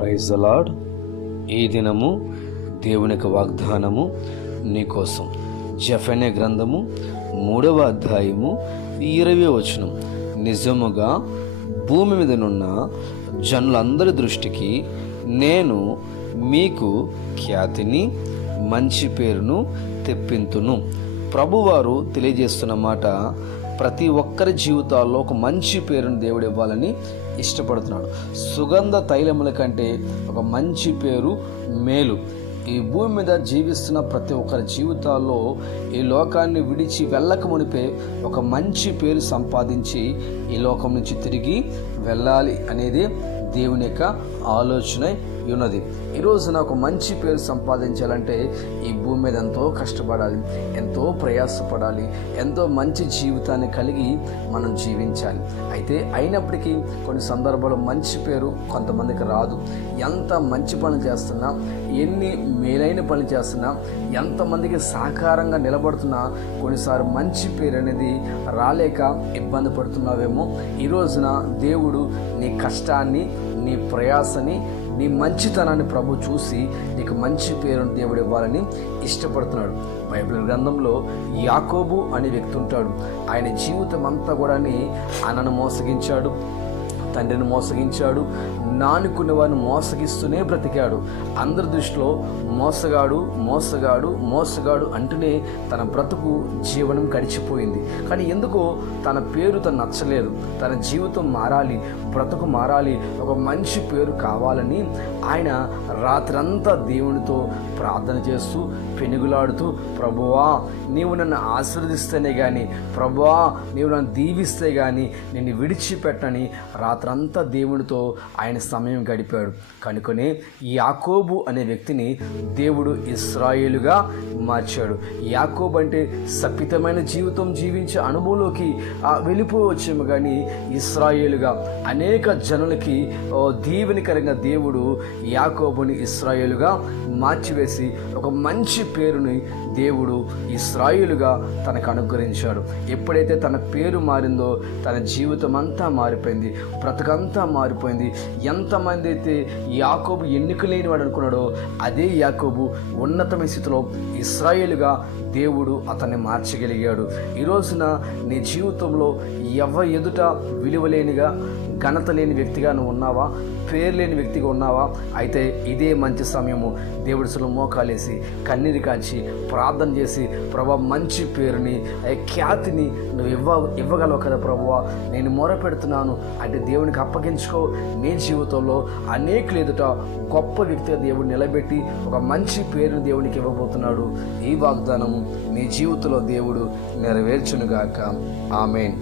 Praise the lord. ఈ దినము దేవుని యొక్క వాగ్దానము నీకోసం. జెఫన్యా గ్రంథము 3వ అధ్యాయము 20వ వచనం. నిజముగా భూమి మీదనున్న జనులందరి దృష్టికి నేను మీకు ఖ్యాతిని, మంచి పేరును తెప్పింతును. ప్రభువారు తెలియజేస్తున్న మాట, ప్రతి ఒక్కరి జీవితాల్లో ఒక మంచి పేరును దేవుడు ఇవ్వాలని ఇష్టపడుతున్నాడు. సుగంధ తైలముల కంటే ఒక మంచి పేరు మేలు. ఈ భూమి మీద జీవిస్తున్న ప్రతి ఒక్కరి జీవితాల్లో ఈ లోకాన్ని విడిచి వెళ్ళక మునిపే ఒక మంచి పేరు సంపాదించి ఈ లోకం నుంచి తిరిగి వెళ్ళాలి అనేది దేవుని యొక్క ఆలోచన ఉన్నది. ఈరోజు నాకు మంచి పేరు సంపాదించాలంటే ఈ భూమి మీద ఎంతో కష్టపడాలి, ఎంతో ప్రయాసపడాలి, ఎంతో మంచి జీవితాన్ని కలిగి మనం జీవించాలి. అయితే అయినప్పటికీ కొన్ని సందర్భాల్లో మంచి పేరు కొంతమందికి రాదు. ఎంత మంచి పనులు చేస్తున్నా, ఎన్ని మేలైన పనులు చేస్తున్నా, ఎంతమందికి సహకారంగా నిలబడుతున్నా కొన్నిసార్లు మంచి పేరు అనేది రాలేక ఇబ్బంది పడుతున్నావేమో. ఈ రోజున దేవుడు నీ కష్టాన్ని, నీ ప్రయాసని, నీ మంచితనాన్ని ప్రభు చూసి నీకు మంచి పేరును దేవుడు ఇవ్వాలని ఇష్టపడుతున్నాడు. బైబిల్ గ్రంథంలో యాకోబు అనే వ్యక్తి ఉంటాడు. ఆయన జీవితం అంతా కూడా అన్నను మోసగించాడు, తండ్రిని మోసగించాడు, నానుకున్న వారిని మోసగిస్తూనే బ్రతికాడు. అందరి దృష్టిలో మోసగాడు మోసగాడు మోసగాడు అంటూనే తన బ్రతుకు జీవనం గడిచిపోయింది. కానీ ఎందుకో తన పేరు తను నచ్చలేదు. తన జీవితం మారాలి, బ్రతుకు మారాలి, ఒక మంచి పేరు కావాలని ఆయన రాత్రంతా దేవునితో ప్రార్థన చేస్తూ పెనుగులాడుతూ, ప్రభువా నీవు నన్ను ఆశీర్వదిస్తేనే కానీ, ప్రభువా నీవు నన్ను దీవిస్తే కానీ నిన్ను విడిచిపెట్టని రాత్రంతా దేవునితో ఆయన సమయం గడిపాడు. కనుకనే యాకోబు అనే వ్యక్తిని దేవుడు ఇశ్రాయేలుగా మార్చాడు. యాకోబు అంటే శపితమైన జీవితం జీవించే అనుభవంలోకి వెళ్ళిపోవచ్చేమో కానీ ఇశ్రాయేలుగా అనేక జనులకి దీవెనకరంగా దేవుడు యాకోబుని ఇశ్రాయేలుగా మార్చివేసి ఒక మంచి పేరుని దేవుడు ఇశ్రాయేలుగా తనకు అనుగ్రహించాడు. ఎప్పుడైతే తన పేరు మారిందో తన జీవితం అంతా మారిపోయింది, బ్రతుకంతా మారిపోయింది. ఎంతమంది అయితే యాకోబు ఎన్నిక లేని వాడు అనుకున్నాడో అదే యాకోబు ఉన్నతమైన స్థితిలో ఇశ్రాయేలుగా దేవుడు అతన్ని మార్చగలిగాడు. ఈ రోజున నీ జీవితంలో ఎవరి ఎదుట విలువలేనిగా, ఘనత లేని వ్యక్తిగా నువ్వు ఉన్నావా? పేరు లేని వ్యక్తిగా ఉన్నావా? అయితే ఇదే మంచి సమయము. దేవుడిలో మోకాలేసి కన్నీరు కాచి ప్రార్థన చేసి, ప్రభా మంచి పేరుని, ఖ్యాతిని నువ్వు ఇవ్వగలవు కదా ప్రభువా, నేను మొరపెడుతున్నాను అంటే దేవునికి అప్పగించుకో. నీ జీవితంలో అనేకులు ఎదుట గొప్ప వ్యక్తిగా దేవుడు నిలబెట్టి ఒక మంచి పేరుని దేవునికి ఇవ్వబోతున్నాడు. ఈ వాగ్దానము నీ జీవితంలో దేవుడు నెరవేర్చునుగాక. ఆమేన్.